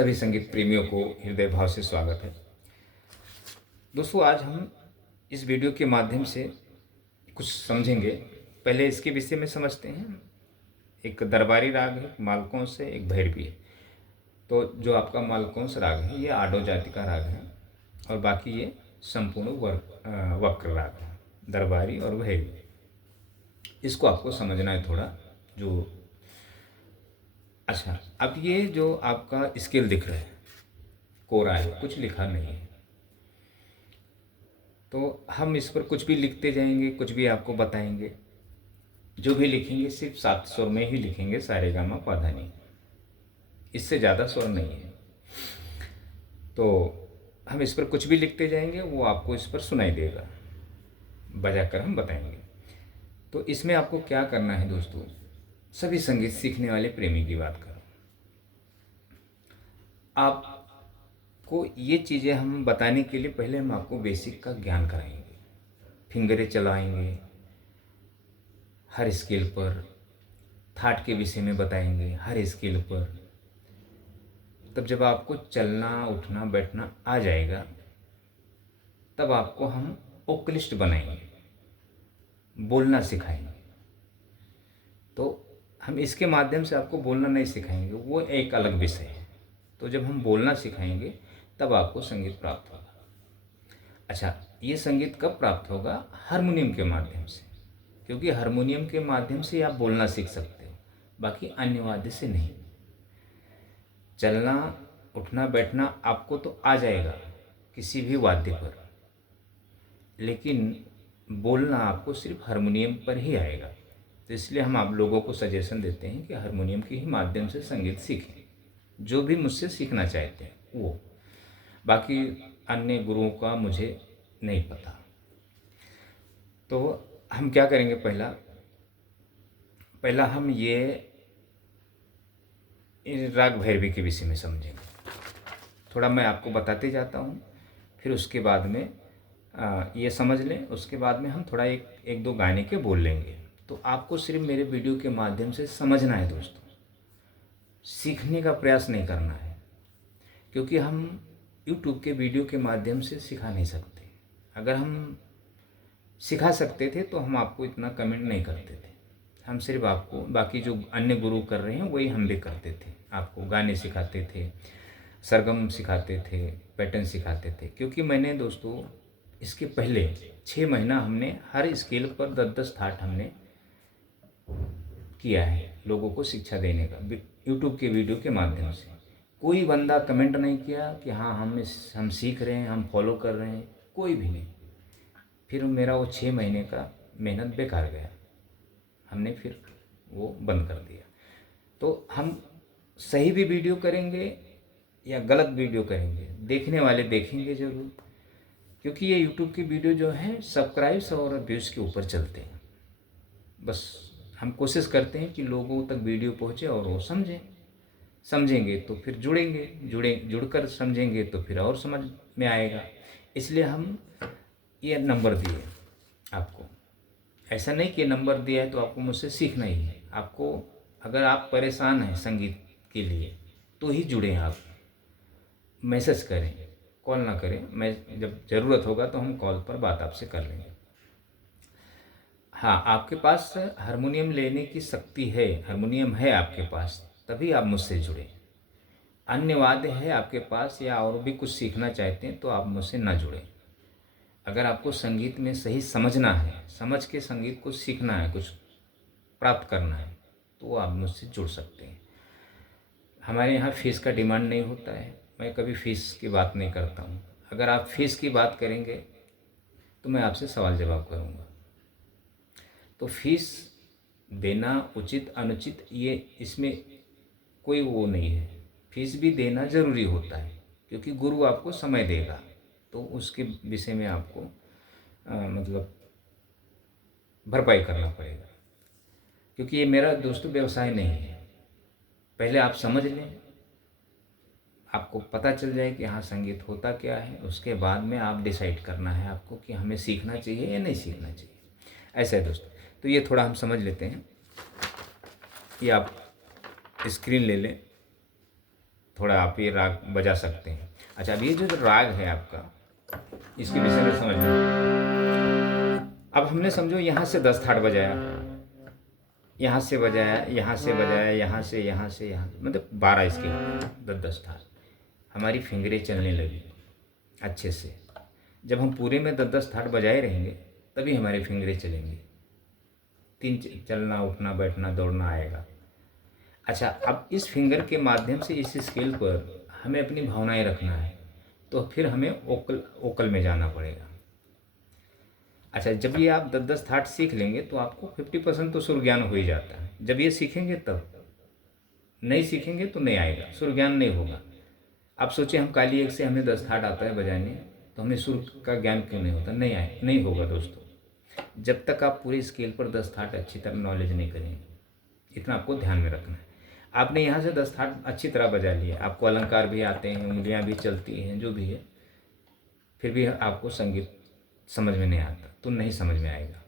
सभी संगीत प्रेमियों को हृदय भाव से स्वागत है। दोस्तों, आज हम इस वीडियो के माध्यम से कुछ समझेंगे। पहले इसके विषय में समझते हैं। एक दरबारी राग है, मालकोंस है, एक भैरवी है। तो जो आपका मालकोंस राग है ये आडो जाति का राग है और बाकी ये संपूर्ण वक्र राग है, दरबारी और भैरवी। इसको आपको समझना है थोड़ा। जो अच्छा, अब ये जो आपका स्केल दिख रहा है कोरा है, कुछ लिखा नहीं है, तो हम इस पर कुछ भी लिखते जाएंगे, कुछ भी आपको बताएंगे। जो भी लिखेंगे सिर्फ 7 स्वर में ही लिखेंगे, सारे गामा पाधा नहीं, इससे ज़्यादा स्वर नहीं है। तो हम इस पर कुछ भी लिखते जाएंगे, वो आपको इस पर सुनाई देगा, बजाकर हम बताएंगे। तो इसमें आपको क्या करना है दोस्तों, सभी संगीत सीखने वाले प्रेमी की बात करो, आपको ये चीज़ें हम बताने के लिए पहले हम आपको बेसिक का ज्ञान कराएंगे, फिंगरें चलाएंगे हर स्केल पर, थाट के विषय में बताएंगे हर स्केल पर। तब जब आपको चलना उठना बैठना आ जाएगा, तब आपको हम ओकलिस्ट बनाएंगे, बोलना सिखाएंगे। तो हम इसके माध्यम से आपको बोलना नहीं सिखाएंगे, वो एक अलग विषय है। तो जब हम बोलना सिखाएंगे तब आपको संगीत प्राप्त होगा। अच्छा, ये संगीत कब प्राप्त होगा? हारमोनियम के माध्यम से, क्योंकि हारमोनियम के माध्यम से आप बोलना सीख सकते हो, बाकी अन्य वाद्य से नहीं। चलना उठना बैठना आपको तो आ जाएगा किसी भी वाद्य पर, लेकिन बोलना आपको सिर्फ हारमोनियम पर ही आएगा। तो इसलिए हम आप लोगों को सजेशन देते हैं कि हारमोनियम के ही माध्यम से संगीत सीखें, जो भी मुझसे सीखना चाहते हैं वो। बाकी अन्य गुरुओं का मुझे नहीं पता। तो हम क्या करेंगे, पहला हम ये राग भैरवी के विषय में समझेंगे। थोड़ा मैं आपको बताते जाता हूँ, फिर उसके बाद में ये समझ लें। उसके बाद में हम थोड़ा एक दो गाने के बोल लेंगे। तो आपको सिर्फ मेरे वीडियो के माध्यम से समझना है दोस्तों, सीखने का प्रयास नहीं करना है, क्योंकि हम YouTube के वीडियो के माध्यम से सिखा नहीं सकते। अगर हम सिखा सकते थे तो हम आपको इतना कमेंट नहीं करते थे। हम सिर्फ आपको, बाकी जो अन्य गुरु कर रहे हैं वही हम भी करते थे। आपको गाने सिखाते थे, सरगम सिखाते थे, पैटर्न सिखाते थे। क्योंकि मैंने दोस्तों इसके पहले 6 महीना हमने हर स्केल पर 10-10 थाट हमने किया है लोगों को शिक्षा देने का, यूट्यूब के वीडियो के माध्यम से। कोई बंदा कमेंट नहीं किया कि हाँ हम सीख रहे हैं, हम फॉलो कर रहे हैं, कोई भी नहीं। फिर मेरा वो 6 महीने का मेहनत बेकार गया, हमने फिर वो बंद कर दिया। तो हम सही भी वीडियो करेंगे या गलत वीडियो करेंगे, देखने वाले देखेंगे ज़रूर, क्योंकि ये यूट्यूब की वीडियो जो है सब्सक्राइब्स और व्यूज़ के ऊपर चलते हैं। बस हम कोशिश करते हैं कि लोगों तक वीडियो पहुँचे और वो समझेंगे तो फिर जुड़कर समझेंगे तो फिर और समझ में आएगा। इसलिए हम ये नंबर दिए आपको। ऐसा नहीं कि नंबर दिया है तो आपको मुझसे सीखना ही है। आपको, अगर आप परेशान हैं संगीत के लिए तो ही जुड़ें। आप मैसेज करें, कॉल ना करें। मैं जब ज़रूरत होगा तो हम कॉल पर बात आपसे कर लेंगे। हाँ, आपके पास हारमोनियम लेने की शक्ति है, हारमोनियम है आपके पास, तभी आप मुझसे जुड़ें। अन्य वाद्य है आपके पास या और भी कुछ सीखना चाहते हैं तो आप मुझसे ना जुड़ें। अगर आपको संगीत में सही समझना है, समझ के संगीत को सीखना है, कुछ प्राप्त करना है, तो आप मुझसे जुड़ सकते हैं। हमारे यहाँ फ़ीस का डिमांड नहीं होता है, मैं कभी फ़ीस की बात नहीं करता हूँ। अगर आप फ़ीस की बात करेंगे तो मैं आपसे सवाल जवाब करूँगा। तो फीस देना उचित अनुचित ये इसमें कोई वो नहीं है। फीस भी देना ज़रूरी होता है, क्योंकि गुरु आपको समय देगा, तो उसके विषय में आपको मतलब भरपाई करना पड़ेगा। क्योंकि ये मेरा दोस्तों व्यवसाय नहीं है। पहले आप समझ लें, आपको पता चल जाए कि हाँ संगीत होता क्या है, उसके बाद में आप डिसाइड करना है आपको कि हमें सीखना चाहिए या नहीं सीखना चाहिए। ऐसा है दोस्तों। तो ये थोड़ा हम समझ लेते हैं। ये आप स्क्रीन ले लें, थोड़ा आप ये राग बजा सकते हैं। अच्छा, अब ये जो राग है आपका, इसके विषय में समझ लें। अब हमने समझो यहाँ से 10 थाट बजाया, यहाँ से बजाया, यहाँ से बजाया, यहाँ से, यहाँ से, यहाँ, मतलब 12 स्केल, 10-10 थाट हमारी फिंगरें चलने लगी अच्छे से। जब हम पूरे में 10-10 थाट बजाए रहेंगे तभी हमारी फिंगरें चलेंगी। चलना, उठना, बैठना, दौड़ना आएगा। अच्छा, अब इस फिंगर के माध्यम से इस स्केल पर हमें अपनी भावनाएं रखना है, तो फिर हमें ओकल में जाना पड़ेगा। अच्छा, जब ये आप 10-10 थाट सीख लेंगे तो आपको 50% तो सुर ज्ञान हो ही जाता है। जब ये सीखेंगे तब, नहीं सीखेंगे तो नहीं आएगा, सुर ज्ञान नहीं होगा। आप सोचिए, हम काली एक से हमें 10 थाट आता है बजाने, तो हमें सुर का ज्ञान क्यों नहीं होता? नहीं होगा दोस्तों, जब तक आप पूरे स्केल पर 10 थाट अच्छी तरह नॉलेज नहीं करेंगे। इतना आपको ध्यान में रखना है। आपने यहाँ से 10 थाट अच्छी तरह बजा लिए, आपको अलंकार भी आते हैं, उंगलियाँ भी चलती हैं, जो भी है, फिर भी आपको संगीत समझ में नहीं आता तो नहीं समझ में आएगा।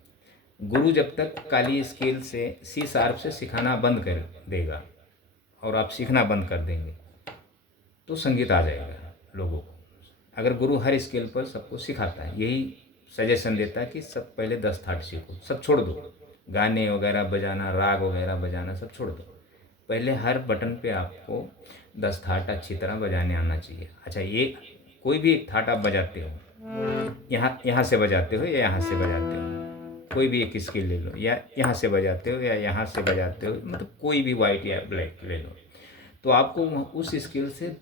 गुरु जब तक काली स्केल से सी शार्प से सिखाना बंद कर देगा और आप सीखना बंद कर देंगे तो संगीत आ जाएगा लोगों को। अगर गुरु हर स्केल पर सबको सिखाता है, यही सजेशन देता है कि सब पहले 10 थाट सीखो, सब छोड़ दो, गाने वगैरह बजाना, राग वगैरह बजाना सब छोड़ दो, पहले हर बटन पे आपको 10 थाट अच्छी तरह बजाने आना चाहिए। अच्छा, ये कोई भी एक थाट आप बजाते हो, यहाँ से बजाते हो या यहाँ से बजाते हो, कोई भी एक स्केल ले लो, या यहाँ से बजाते हो या यहाँ से बजाते हो, मतलब कोई भी वाइट या ब्लैक ले लो, तो आपको उस स्केल से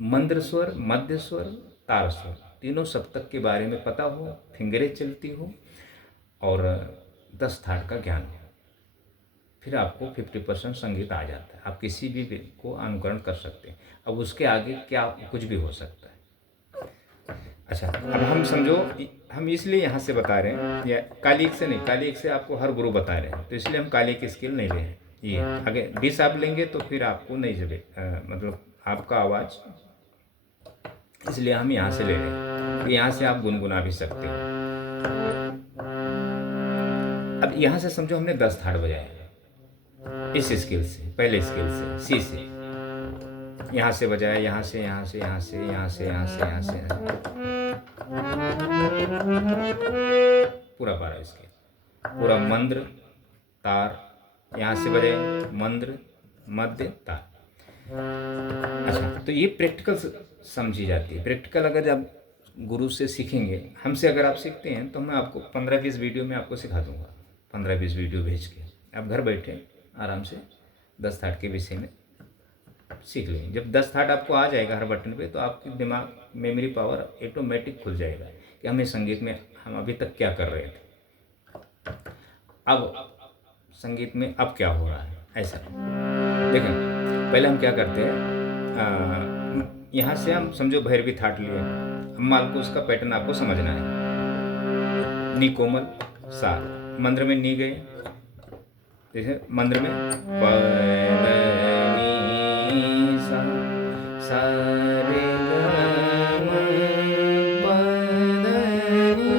मंद्र स्वर, मध्य स्वर, तार स्वर, तीनों सप्तक के बारे में पता हो, फिंगरें चलती हो और 10 थाट का ज्ञान हो, फिर आपको 50% संगीत आ जाता है। आप किसी भी को अनुकरण कर सकते हैं। अब उसके आगे क्या कुछ भी हो सकता है। अच्छा, अब हम समझो, हम इसलिए यहाँ से बता रहे हैं, या कालिक से नहीं, कालिक से आपको हर गुरु बता रहे हैं, तो इसलिए हम कालिक की स्किल नहीं ले रहे हैं। ये आगे 20 आप लेंगे तो फिर आपको नहीं जबे, मतलब आपका आवाज़, इसलिए हम यहाँ से ले रहे हैं। तो यहाँ से आप गुनगुना भी सकते हो। अब यहाँ से समझो हमने 10 थाट बजाया इस स्केल से, पहले स्केल से, सी से, यहाँ से बजाया, यहाँ से, यहाँ से, यहाँ से, यहाँ से, यहाँ से, यहाँ से, पूरा 12 स्केल, पूरा मंद्र, तार, यहाँ से बजाए मंद्र, मध्य, तार। अच्छा, तो ये प्रैक्टिकल समझी जाती है। प्रैक्टिकल अगर आप गुरु से सीखेंगे, हमसे अगर आप सीखते हैं तो मैं आपको 15-20 वीडियो में आपको सिखा दूंगा, 15-20 वीडियो भेज के आप घर बैठे आराम से 10 थाट के विषय में सीख लेंगे। जब 10 थाट आपको आ जाएगा हर बटन पे, तो आपकी दिमाग मेमोरी पावर ऑटोमेटिक खुल जाएगा कि हमें संगीत में हम अभी तक क्या कर रहे थे, अब संगीत में अब क्या हो रहा है। ऐसा देखें, पहले हम क्या करते हैं, यहाँ से हम समझो भैरवी थाट लिए, हम माल को उसका पैटर्न आपको समझना है। नी कोमल, सा, मंद्र में नी गए, जैसे मंद्र में प नी सा, सा रे ग म प द नी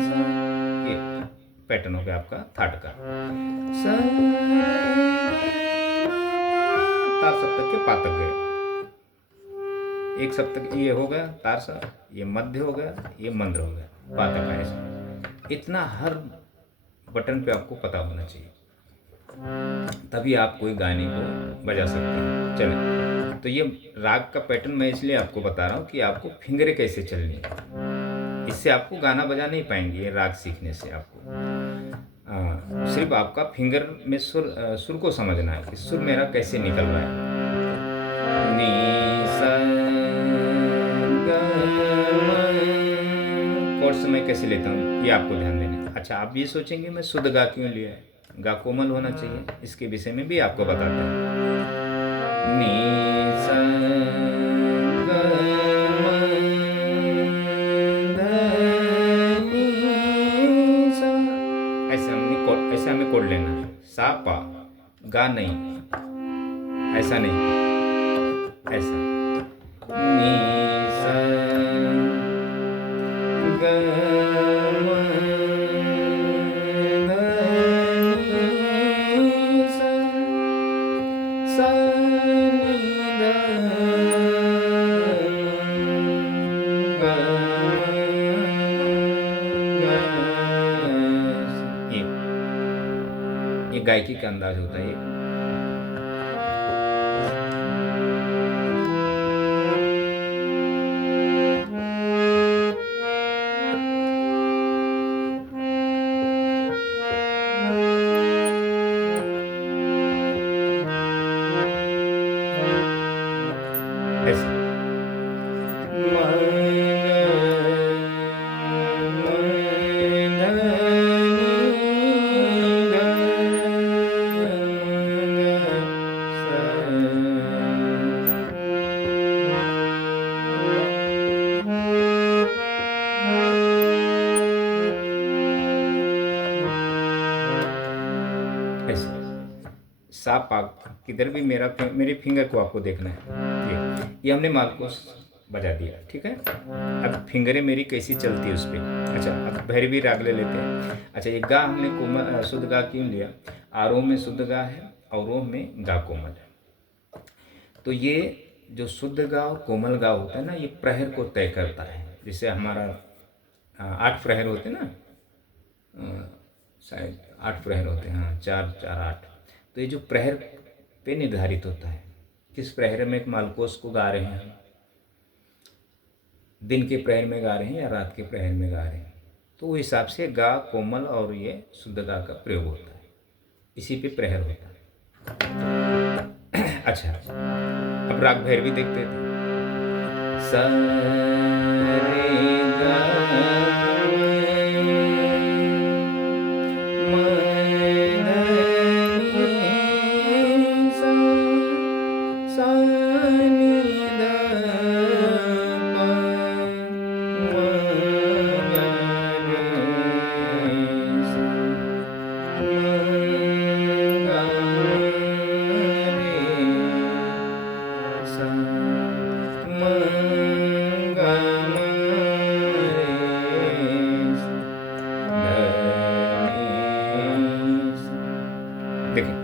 सा, ये पैटर्न हो गया आपका थाट का। सा, तार सप्तक के पातक गए, एक सप्तक ये हो गया तार सा, ये मध्य हो गया, ये मंद्र हो गया, पातक है। ऐसा इतना हर बटन पे आपको पता होना चाहिए, तभी आप कोई गाने को बजा सकते हैं। चलें, तो ये राग का पैटर्न मैं इसलिए आपको बता रहा हूँ कि आपको फिंगरें कैसे चलनी है। इससे आपको गाना बजा नहीं पाएंगे, ये राग सीखने से आपको सिर्फ आपका फिंगर में सुर को समझना है कि सुर मेरा कैसे निकल रहा है। नी सा ग म, कोर्ड से मैं कैसे लेता हूँ ये आपको ध्यान देना है। अच्छा, आप ये सोचेंगे मैं शुद्ध गा क्यों लिया है, गा कोमल होना चाहिए, इसके विषय में भी आपको बताते हैं। नी सा ग म ध नी सा, ऐसे हमें कोड लेना है। सा पा, गा नहीं, ऐसा नहीं, ऐसा नी सा ग म ध नी सा, सा नी ध ये गायकी का अंदाज होता है ये। ऐसे ऐसे सा पाग किधर भी मेरे फिंगर को आपको देखना है। ये हमने मालकोस बजा दिया, ठीक है। अब फिंगरें मेरी कैसी चलती है उस पर। अच्छा, अब भैरवी राग ले लेते हैं। अच्छा, ये गा हमने कोमल शुद्ध गा क्यों लिया? आरोह में शुद्ध गा है, अवरोह में गा कोमल है। तो ये जो शुद्ध गा और कोमल गा होता है ना, ये प्रहर को तय करता है। जैसे हमारा 8 प्रहर होते हैं ना, शायद 8 प्रहर होते हैं, हाँ, 4 4 8। तो ये जो प्रहर पे निर्धारित होता है, किस प्रहर में एक मालकोस को गा रहे हैं, दिन के प्रहर में गा रहे हैं या रात के प्रहर में गा रहे हैं, तो वो हिसाब से गा कोमल और ये शुद्ध गा का प्रयोग होता है, इसी पे प्रहर होता है। अच्छा, अब राग भैरवी देखते थे। सा रे गा देखिए,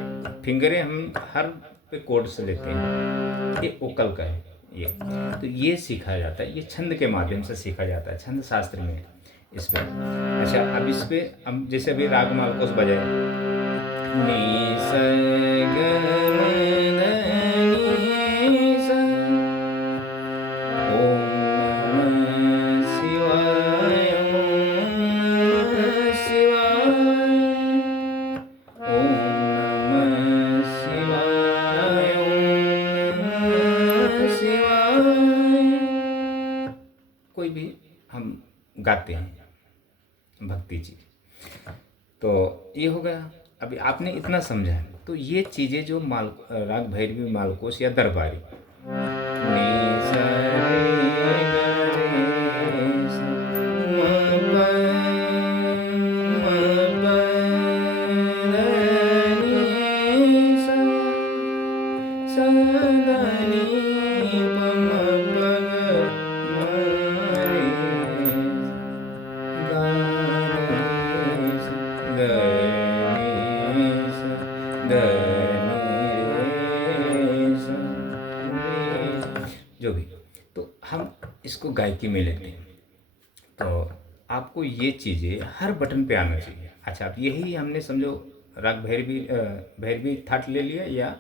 फिंगरें हम हर पे कोड से लेते हैं। ये ओकल का है ये, तो ये सीखा जाता है, ये छंद के माध्यम से सीखा जाता है, छंद शास्त्र में इसमें। अच्छा, अब इस पे हम जैसे अभी राग मालकोस बजाए, नी सा ग म ध नी सा, ओम नमः शिवाय, ओम नमः शिवाय, ओम नमः शिवाय, ओम नमः शिवाय। कोई भी हम गाते हैं भक्ति चीज, तो ये हो गया। अभी आपने इतना समझा है, तो ये चीज़ें जो राग भैरवी, मालकोस या दरबारी, नी सा रे गा रे सा म प ध नी सा, सा ध नी प म प ग म रे गा रे सा, ग नी सा, ध नी रे सा, रे, जो भी। तो हम इसको गायकी में लेते हैं, तो आपको ये चीज़ें हर बटन पे आना चाहिए। अच्छा, अब यही हमने समझो राग भैरवी थाट ले लिया या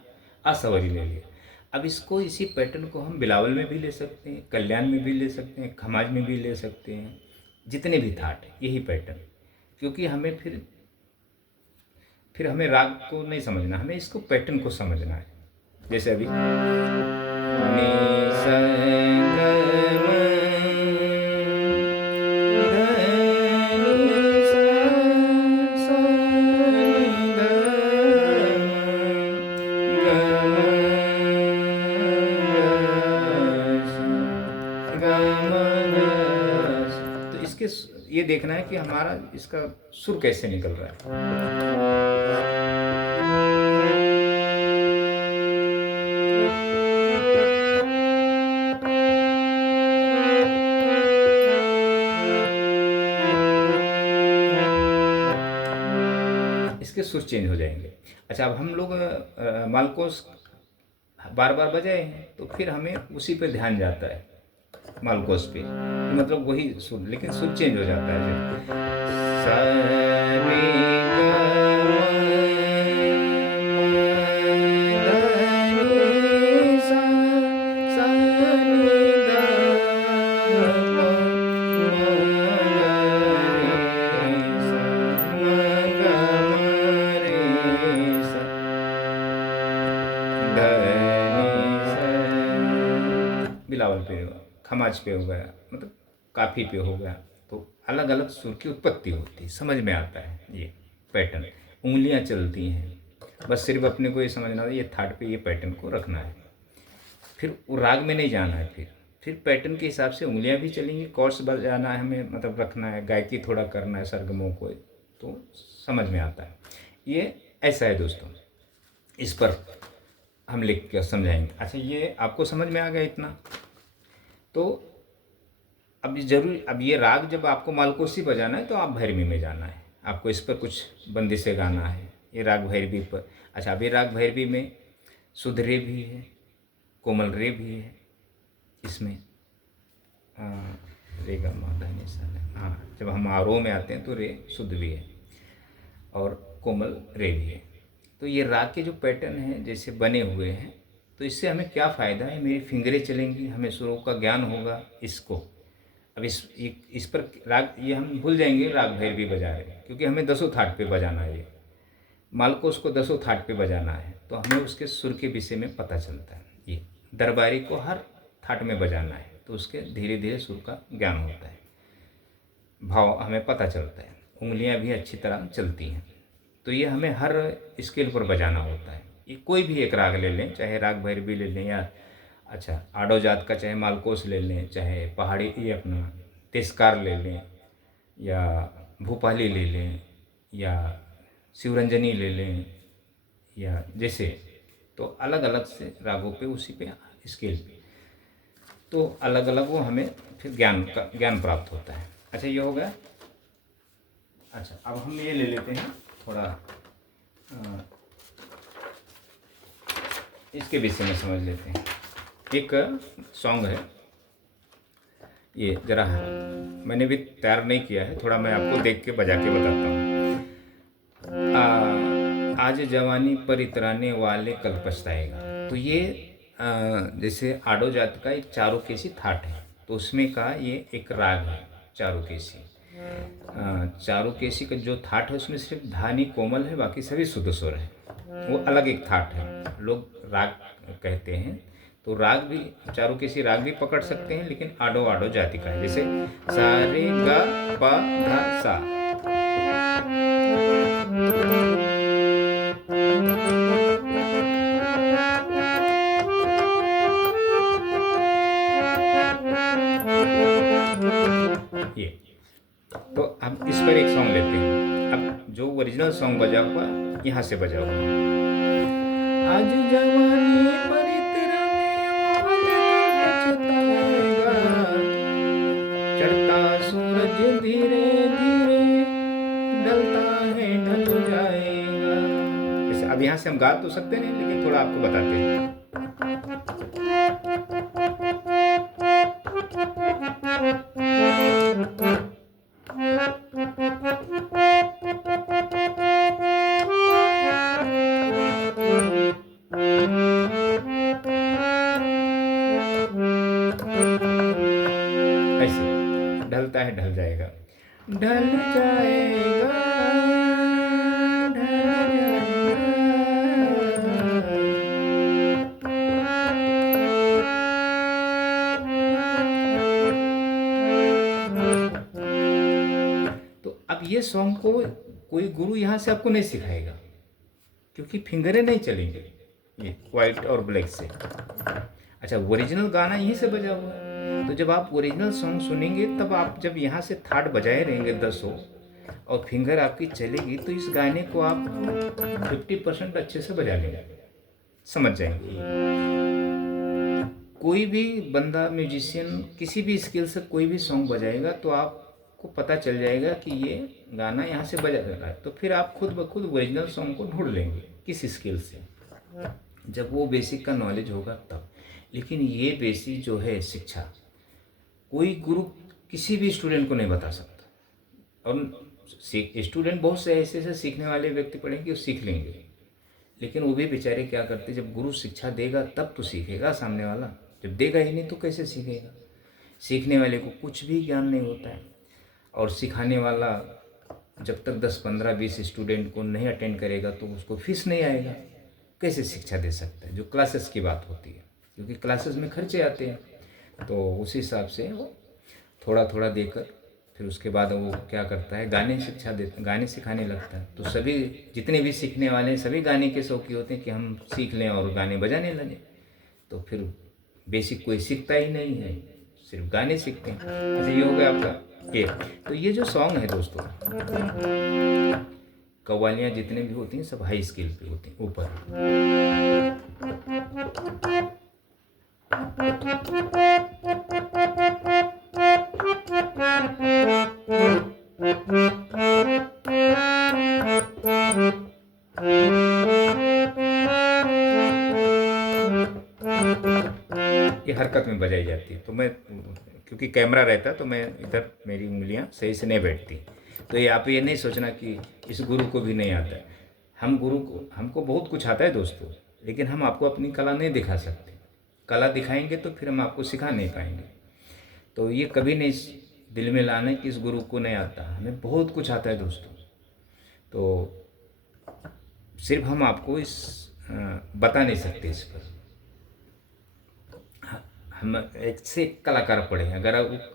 असवरी ले लिया। अब इसको, इसी पैटर्न को हम बिलावल में भी ले सकते हैं, कल्याण में भी ले सकते हैं, खमाज में भी ले सकते हैं, जितने भी थाट है यही पैटर्न। क्योंकि हमें फिर हमें राग को नहीं समझना, हमें इसको पैटर्न को समझना है। जैसे अभी नी सा ग म ध नी सा, सा नी ध म ग म ग सा, ग म ग सा। तो इसके ये देखना है कि हमारा इसका सुर कैसे निकल रहा है। इसके सुर चेंज हो जाएंगे। अच्छा, अब हम लोग मालकोस बार बार बजाए हैं, तो फिर हमें उसी पे ध्यान जाता है, मालकोस पे, तो मतलब वही सुर, लेकिन सुर चेंज हो जाता है। सा रे गा पे, खमाज पे हो गया, मतलब काफ़ी पे हो गया। तो अलग अलग सुर की उत्पत्ति होती है, समझ में आता है ये पैटर्न। उंगलियां चलती हैं, बस सिर्फ अपने को ये समझना है ये थाट पे ये पैटर्न को रखना है, फिर वो राग में नहीं जाना है। फिर पैटर्न के हिसाब से उंगलियां भी चलेंगी, कॉर्ड्स बजाना है हमें, मतलब रखना है, गायकी थोड़ा करना है सरगमों को, तो समझ में आता है। ये ऐसा है दोस्तों, इस पर हम लिख कर समझाएंगे। अच्छा, ये आपको समझ में आ गया इतना? तो अब जरूर, अब ये राग जब आपको मालकोसी बजाना है तो आप भैरवी में जाना है, आपको इस पर कुछ बंदिशें गाना है, ये राग भैरवी पर। अच्छा, अब ये राग भैरवी में शुद्ध रे भी है, कोमल रे भी है इसमें, रे गा मा धा नि सा ला। हाँ, जब हम आरोह में आते हैं तो रे शुद्ध भी है और कोमल रे भी है। तो ये राग के जो पैटर्न हैं जैसे बने हुए हैं, तो इससे हमें क्या फ़ायदा है, मेरी फिंगरें चलेंगी, हमें सुरों का ज्ञान होगा। इसको अब इस पर राग ये हम भूल जाएंगे राग भैरवी बजा रहे हैं, क्योंकि हमें दसों थाट पे बजाना है, ये मालकोस को दसों थाट पे बजाना है, तो हमें उसके सुर के विषय में पता चलता है। ये दरबारी को हर थाट में बजाना है, तो उसके धीरे धीरे सुर का ज्ञान होता है, भाव हमें पता चलता है, उंगलियां भी अच्छी तरह चलती हैं। तो ये हमें हर स्केल पर बजाना होता है। ये कोई भी एक राग ले लें, चाहे राग भैरवी ले लें, या अच्छा आडो जात का चाहे मालकोस ले लें, चाहे पहाड़ी ये अपना तेस्कार ले लें, या भूपाली ले लें, या शिवरंजनी ले लें, या जैसे, तो अलग अलग से रागों पे उसी पे स्केल पे, तो अलग अलग वो हमें फिर ज्ञान प्राप्त होता है। अच्छा, ये हो गया। अच्छा, अब हम ये ले लेते हैं थोड़ा इसके विषय में समझ लेते हैं। एक सॉन्ग है, ये जरा मैंने भी तैयार नहीं किया है, थोड़ा मैं आपको देख के बजा के बताता हूँ। आज जवानी पर इतराने वाले कल पछताएगा। तो ये जैसे आडो जात का एक चारुकेशी थाट है, तो उसमें का ये एक राग है चारुकेशी। चारुकेशी का जो थाट है उसमें सिर्फ धानी कोमल है, बाकी सभी शुद्ध स्वर है, वो अलग एक थाट है, लोग राग कहते हैं। तो राग भी चारुकेशी राग भी पकड़ सकते हैं, लेकिन आडो आडो जाति का है, जैसे सा रे गा पा धा सा। ये तो अब इस पर एक सॉन्ग लेते हैं। अब जो ओरिजिनल सॉन्ग बजा हुआ यहाँ से बजा हुआ, आज जवानी पर इतराने वाले पछताएगा, चढ़ता सूरज धीरे धीरे ढलता है ढल जाएगा। जैसे अब यहाँ से हम गा तो सकते नहीं, लेकिन थोड़ा आपको बताते हैं। ऐसे ढलता है ढल जाएगा, ढल जाएगा, ढल जाएगा। तो अब ये सॉन्ग को कोई गुरु यहाँ से आपको नहीं सिखाएगा, क्योंकि फिंगरें नहीं चलेंगे ये वाइट और ब्लैक से। अच्छा, ओरिजिनल गाना यहीं से बजा हुआ है, तो जब आप ओरिजिनल सॉन्ग सुनेंगे तब आप जब यहाँ से थाट बजाए रहेंगे 10 और फिंगर आपकी चलेगी, तो इस गाने को आप 50% अच्छे से बजा लेंगे, समझ जाएंगे। कोई भी बंदा म्यूजिशियन किसी भी स्किल से कोई भी सॉन्ग बजाएगा तो आपको पता चल जाएगा कि ये गाना यहाँ से बजा रहा है, तो फिर आप खुद ब खुद ओरिजिनल सॉन्ग को ढूंढ लेंगे किस स्किल से, जब वो बेसिक का नॉलेज होगा तब। लेकिन ये बेसिक जो है शिक्षा, कोई गुरु किसी भी स्टूडेंट को नहीं बता सकता। और स्टूडेंट बहुत से ऐसे सीखने वाले व्यक्ति पढ़ेंगे, वो सीख लेंगे, लेकिन वो भी बेचारे क्या करते, जब गुरु शिक्षा देगा तब तो सीखेगा सामने वाला, जब देगा ही नहीं तो कैसे सीखेगा। सीखने वाले को कुछ भी ज्ञान नहीं होता है, और सिखाने वाला जब तक 10, 15, 20 स्टूडेंट को नहीं अटेंड करेगा तो उसको फीस नहीं आएगा, कैसे शिक्षा दे सकता है। जो क्लासेस की बात होती है, क्योंकि क्लासेस में खर्चे आते हैं, तो उस हिसाब से वो थोड़ा थोड़ा देकर फिर उसके बाद वो क्या करता है, गाने सिखाने लगता है। तो सभी जितने भी सीखने वाले हैं सभी गाने के शौकी होते हैं कि हम सीख लें और गाने बजाने लगें। तो फिर बेसिक कोई सीखता ही नहीं है, सिर्फ गाने सीखते हैं। अच्छा, ये हो गया आपका ये। तो ये जो सॉन्ग है दोस्तों, कव्वालियाँ जितने भी होती हैं सब हाई स्केल पे होती हैं, ऊपर। ये हरकत में बजाई जाती है। तो मैं, क्योंकि कैमरा रहता है तो मैं इधर मेरी उंगलियां सही से नहीं बैठती। तो ये आप ये नहीं सोचना कि इस गुरु को भी नहीं आता है। हमको बहुत कुछ आता है दोस्तों, लेकिन हम आपको अपनी कला नहीं दिखा सकते। कला दिखाएंगे तो फिर हम आपको सिखा नहीं पाएंगे। तो ये कभी नहीं दिल में लाना कि इस गुरु को नहीं आता। हमें बहुत कुछ आता है दोस्तों। तो सिर्फ हम आपको बता नहीं सकते इस पर। हम एक से एक कलाकार पढ़े हैं, अगर आप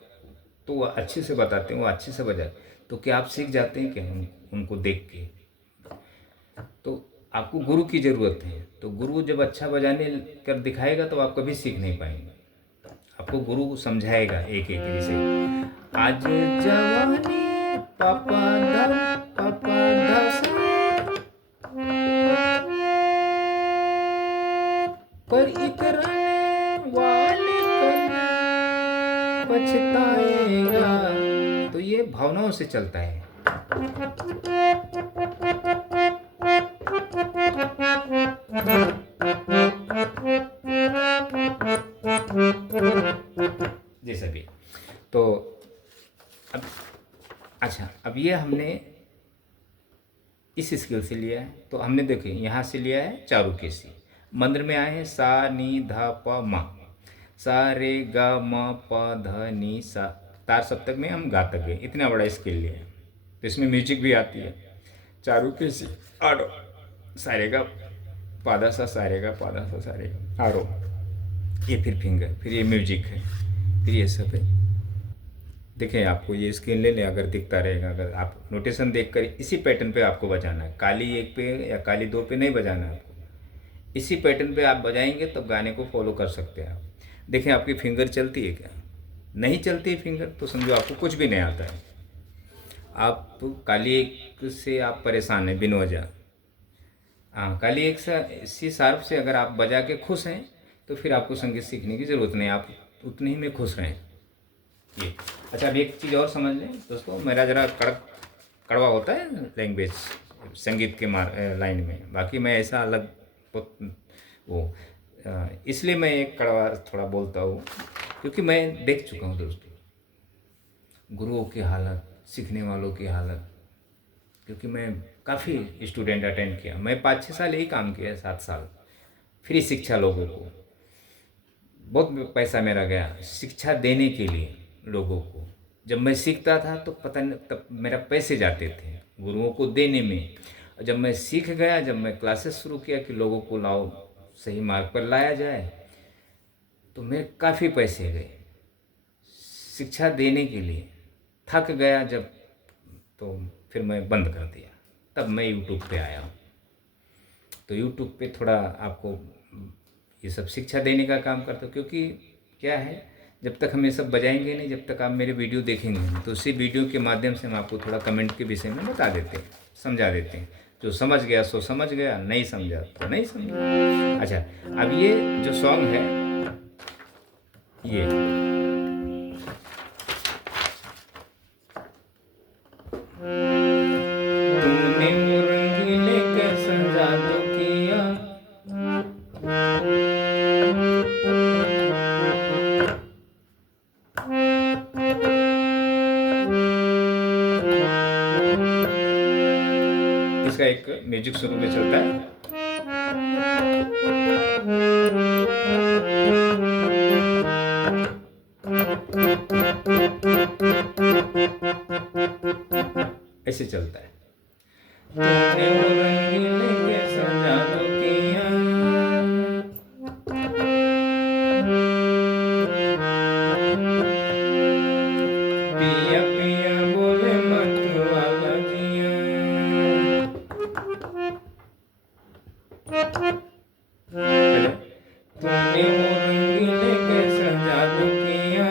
तो वो अच्छे से बताते हैं, वो अच्छे से बजाते, तो क्या आप सीख जाते हैं क्या उनको देख के? तो आपको गुरु की ज़रूरत है। तो गुरु जब अच्छा बजाने कर दिखाएगा तो आप कभी सीख नहीं पाएंगे। आपको गुरु समझाएगा एक एक, जैसे आज जवानी पापा धा सा, पर इतराने वाले कल पछताएगा। तो ये भावनाओं से चलता है। जैसा भी। तो अब अच्छा, अब ये हमने इस स्केल से लिया है। तो हमने देखिए यहाँ से लिया है चारुकेसी। मंत्र में आए हैं सा नी धा प मा, सा रे गा म प ध नी सा। तार सप्तक में हम गा तक गए, इतना बड़ा स्केल लिया है। तो इसमें म्यूजिक भी आती है। चारुकेसी आरो, सारेगा पादा सा, सारेगा पादा सा, सारेगा आरो। ये फिर फिंगर, फिर ये म्यूजिक है, फिर ये सब है। देखें आपको ये स्क्रीन ले लें, अगर दिखता रहेगा। अगर आप नोटेशन देखकर इसी पैटर्न पे आपको बजाना है, काली एक पे या काली दो पे नहीं बजाना है आपको। इसी पैटर्न पे आप बजाएंगे तब गाने को फॉलो कर सकते हैं आप। देखें आपकी फिंगर चलती है क्या? नहीं चलती है फिंगर तो समझो आपको कुछ भी नहीं आता है। आप काली एक से आप परेशान हैं बिन वजह। हाँ, काली एक से इसी शार्प से अगर आप बजा के खुश हैं तो फिर आपको संगीत सीखने की ज़रूरत नहीं, आप उतने ही में खुश रहें। ये अच्छा, अब एक चीज़ और समझ लें दोस्तों, मेरा ज़रा कड़वा होता है लैंग्वेज संगीत के लाइन में। बाकी मैं ऐसा अलग वो इसलिए मैं एक कड़वा थोड़ा बोलता हूँ, क्योंकि मैं देख चुका हूँ दोस्तों गुरुओं की हालत, सीखने वालों की हालत। क्योंकि मैं काफ़ी स्टूडेंट अटेंड किया, मैं 5-6 साल यही काम किया, 7 साल फ्री शिक्षा लोगों को। बहुत पैसा मेरा गया शिक्षा देने के लिए लोगों को। जब मैं सीखता था तो पता नहीं तब मेरा पैसे जाते थे गुरुओं को देने में। और जब मैं सीख गया, जब मैं क्लासेस शुरू किया कि लोगों को लाओ सही मार्ग पर लाया जाए, तो मेरे काफ़ी पैसे गए शिक्षा देने के लिए। थक गया जब, तो फिर मैं बंद कर दिया। तब मैं यूट्यूब पे आया हूँ। तो यूट्यूब पे थोड़ा आपको ये सब शिक्षा देने का काम करता हूँ। क्योंकि क्या है, जब तक हम ये सब बजाएंगे नहीं, जब तक आप मेरे वीडियो देखेंगे नहीं, तो उसी वीडियो के माध्यम से हम आपको थोड़ा कमेंट के विषय में बता देते हैं, समझा देते हैं। जो समझ गया सो समझ गया, नहीं समझा तो नहीं समझा। अच्छा, अब ये जो सॉन्ग है ये तूने वो रंगीले कैसा जादू किया, इसका एक म्यूजिक शुरू में चलता है। ऐसे चलता है। तूने वो रंगीले कैसा जादू किया, पहले, तूने वो रंगीले कैसा जादू किया,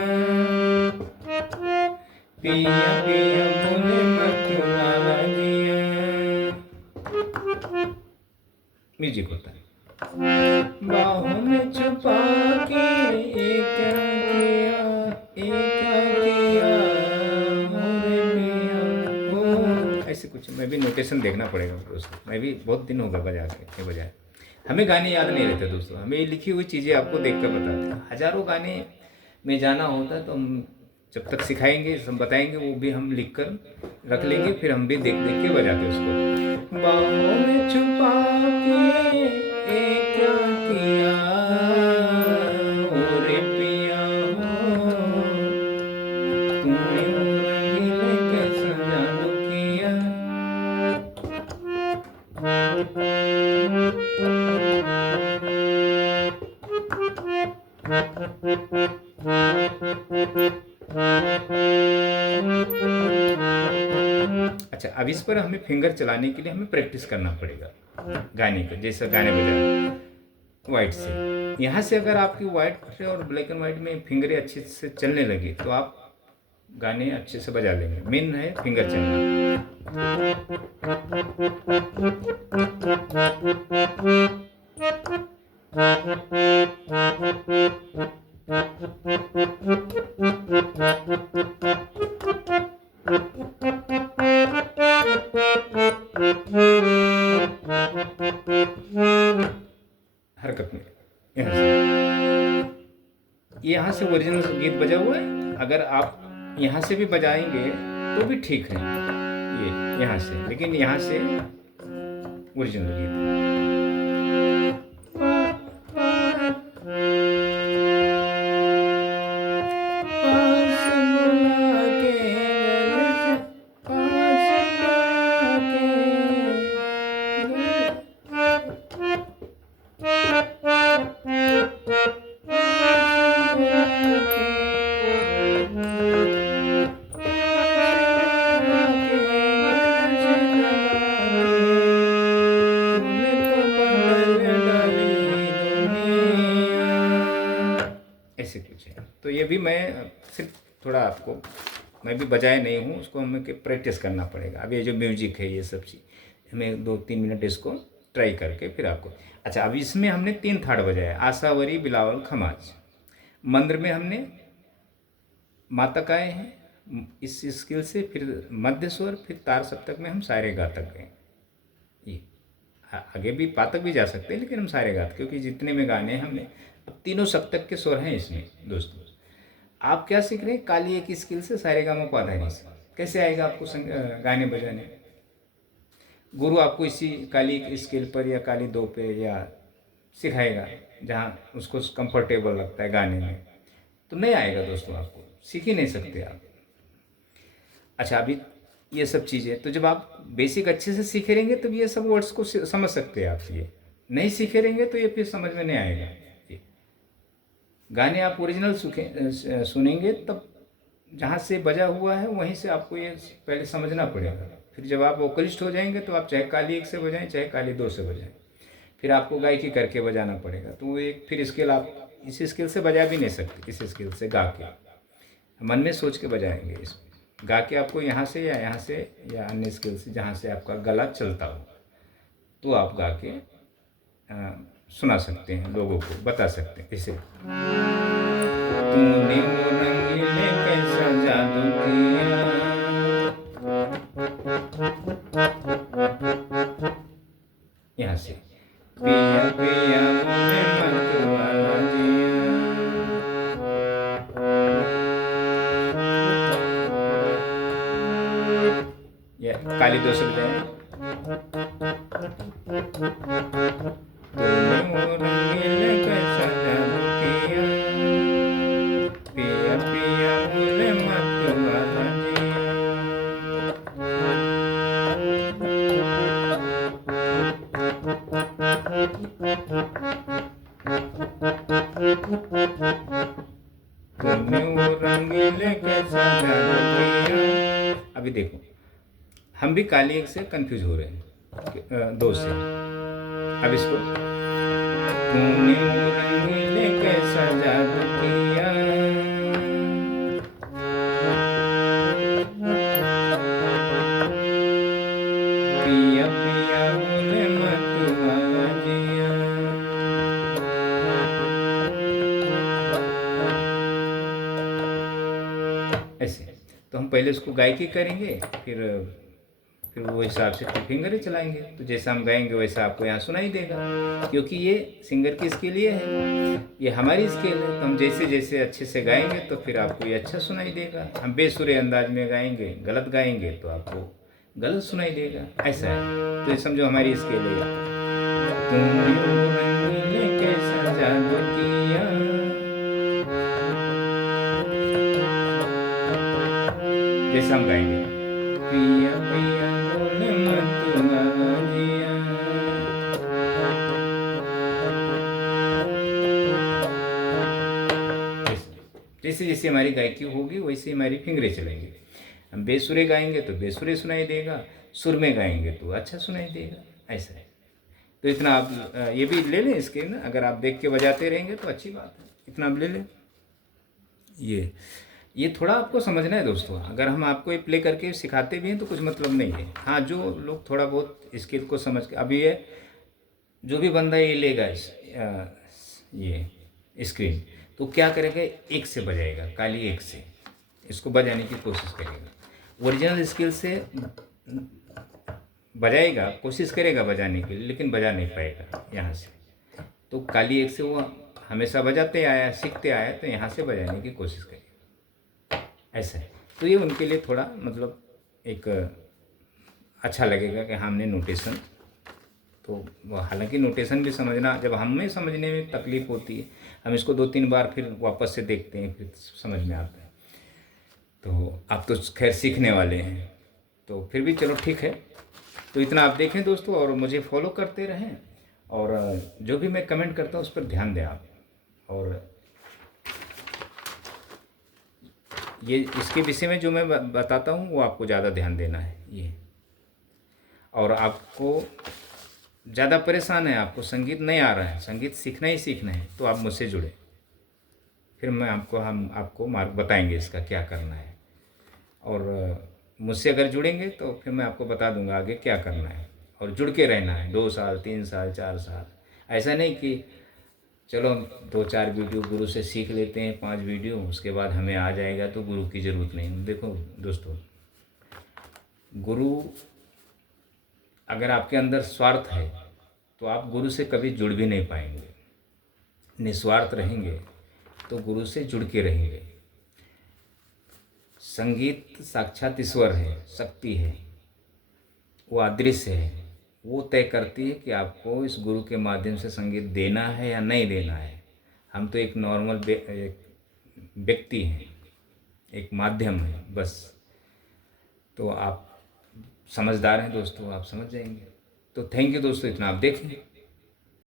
पिया पिया बोले मथुरा जिया। म्यूजिक होता है। बाहों में छुपा के ये क्या किया, ये क्या किया मोरे पिया हो। ऐसे कुछ मैं भी नोटेशन देखना पड़ेगा दोस्तों, मैं भी बहुत दिन हो गए बजाए। हमें गाने याद नहीं रहते दोस्तों, हमें ये लिखी हुई चीज़ें आपको देख कर बताते हैं। हजारों गाने में जाना होता है तो हम जब तक सिखाएंगे, हम बताएंगे, वो भी हम लिख कर रख लेंगे, फिर हम भी देख देख के बजाते उसको। बाहों में छुपा के ये क्या किया ओरे पिया हो, तूने वो रंगीले कैसा जादू किया। अच्छा, अब इस पर हमें फिंगर चलाने के लिए हमें प्रैक्टिस करना पड़ेगा गाने का। जैसे गाने बजाए वाइट से, यहाँ से अगर आपकी वाइट और ब्लैक एंड वाइट में फिंगरें अच्छे से चलने लगी तो आप गाने अच्छे से बजा लेंगे। मेन है फिंगर चलना। हरकत में यहाँ से ओरिजिनल गीत बजा हुआ है। अगर आप यहाँ से भी बजाएंगे तो भी ठीक है, ये यहाँ से, लेकिन यहाँ से ओरिजिनल गीत। ऐसे कुछ है। तो ये भी मैं सिर्फ थोड़ा आपको, मैं भी बजाया नहीं हूँ, उसको हमें प्रैक्टिस करना पड़ेगा। अब ये जो म्यूजिक है, ये सब चीज़ हमें 2-3 मिनट इसको ट्राई करके फिर आपको। अच्छा, अब इसमें हमने 3 थाट बजाया, आशावरी, बिलावल, खमाज। मंद्र में हमने मातकाएँ हैं इस स्केल से, फिर मध्य स्वर, फिर तार सप्तक में हम सारे गा तक गए। ये आगे भी पातक भी जा सकते हैं, लेकिन हम सारे गाते, क्योंकि जितने में गाने हैं हमने, अब तीनों सप्तक के स्वर हैं इसमें दोस्तों। आप क्या सीख रहे हैं? काली एक स्किल से सारे गामा पाधा नहीं से कैसे आएगा आपको गाने बजाने? गुरु आपको इसी काली एक स्केल पर या काली 2 पे या सिखाएगा, जहाँ उसको कंफर्टेबल लगता है गाने में, तो नहीं आएगा दोस्तों, आपको सीख ही नहीं सकते आप। अच्छा, अभी ये सब चीज़ें तो जब आप बेसिक अच्छे से सीखे रहेंगे तब ये सब वर्ड्स को समझ सकते हैं आप। ये नहीं सीखे रहेंगे तो ये फिर समझ में नहीं आएगा। ये गाने आप ओरिजिनल सुनेंगे तब जहाँ से बजा हुआ है वहीं से आपको ये पहले समझना पड़ेगा। फिर जब आप वोकलिस्ट हो जाएंगे तो आप चाहे काली 1 से बजाएं चाहे काली 2 से बजाएं, फिर आपको गायकी करके बजाना पड़ेगा। तो वो एक फिर स्केल आप इस स्केल से बजा भी नहीं सकते, इस स्केल से गा के मन में सोच के बजाएंगे। इसको गा के आपको यहाँ से या अन्य स्केल से जहाँ से आपका गला चलता हो तो आप गा के सुना सकते हैं, लोगों को बता सकते हैं। जैसे तूने वो रंगीले कैसा जादू किया, यहाँ से पिया पिया बोले मतवाला जिया। काली 2 से बजाएं। तूने वो रंगीले कैसा जादू किया, पिया पिया बोले मतवाला जिया। तूने वो रंगीले कैसा जादू किया। अभी देखो, हम भी काली 1 से कंफ्यूज हो रहे हैं, 2 से। अब इसको तूने रंगीले कैसा जादू किया, पिया पिया बोले मतुआ जिया। ऐसे तो हम पहले उसको गायकी करेंगे, फिर वो हिसाब से फिंगर चलाएंगे। तो जैसा हम गाएंगे वैसा आपको यहाँ सुनाई देगा, क्योंकि ये सिंगर की स्केल ये है, ये हमारी स्केल है। तो हम जैसे जैसे अच्छे से गाएंगे तो फिर आपको ये अच्छा सुनाई देगा। हम बेसुरे अंदाज में गाएंगे, गलत गाएंगे तो आपको गलत सुनाई देगा। ऐसा है, तो ये समझो हमारी स्केल है। तूने रंगीले कैसा जादू किया, जैसा हम गाएंगे पिया पिया बोले मतुआ जिया। जैसे जैसे हमारी गायकी होगी वैसे हमारी फिंगरें चलेंगी। हम बेसुरे गाएंगे तो बेसुरे सुनाई देगा, सुर में गाएंगे तो अच्छा सुनाई देगा। ऐसा है, तो इतना आप ये भी ले लें इसके ना, अगर आप देख के बजाते रहेंगे तो अच्छी बात है, इतना आप ले लें। ये थोड़ा आपको समझना है दोस्तों। अगर हम आपको ये प्ले करके सिखाते भी हैं तो कुछ मतलब नहीं है। हाँ, जो लोग थोड़ा बहुत स्किल को समझ के, अभी ये जो भी बंदा ये लेगा ये स्क्रीन, तो क्या करेगा, एक से बजाएगा, काली एक से इसको बजाने की कोशिश करेगा। ओरिजिनल स्किल से बजाएगा, कोशिश करेगा बजाने के लिए, लेकिन बजा नहीं पाएगा यहाँ से। तो काली एक से वो हमेशा बजाते आया, सीखते आया, तो यहाँ से बजाने की कोशिश करेगा। ऐसा है, तो ये उनके लिए थोड़ा मतलब एक अच्छा लगेगा कि हमने नोटेशन, तो हालांकि नोटेशन भी समझना, जब हमें समझने में तकलीफ़ होती है, हम इसको 2-3 बार फिर वापस से देखते हैं, फिर समझ में आता है। तो आप तो खैर सीखने वाले हैं, तो फिर भी चलो ठीक है। तो इतना आप देखें दोस्तों, और मुझे फॉलो करते रहें, और जो भी मैं कमेंट करता हूँ उस पर ध्यान दें आप। और ये इसके विषय में जो मैं बताता हूँ वो आपको ज़्यादा ध्यान देना है ये। और आपको ज़्यादा परेशान है, आपको संगीत नहीं आ रहा है, संगीत सीखना ही सीखना है, तो आप मुझसे जुड़े, फिर हम आपको मार्ग बताएंगे इसका क्या करना है। और मुझसे अगर जुड़ेंगे तो फिर मैं आपको बता दूंगा आगे क्या करना है। और जुड़ के रहना है 2 साल 3 साल 4 साल, ऐसा नहीं कि चलो 2-4 वीडियो गुरु से सीख लेते हैं, 5 वीडियो, उसके बाद हमें आ जाएगा तो गुरु की ज़रूरत नहीं। देखो दोस्तों, गुरु अगर आपके अंदर स्वार्थ है तो आप गुरु से कभी जुड़ भी नहीं पाएंगे। निस्वार्थ रहेंगे तो गुरु से जुड़ के रहेंगे। संगीत साक्षात ईश्वर है, शक्ति है, वो अदृश्य है, वो तय करती है कि आपको इस गुरु के माध्यम से संगीत देना है या नहीं देना है। हम तो एक नॉर्मल व्यक्ति हैं, एक माध्यम है बस। तो आप समझदार हैं दोस्तों, आप समझ जाएंगे। तो थैंक यू दोस्तों, इतना आप देखें।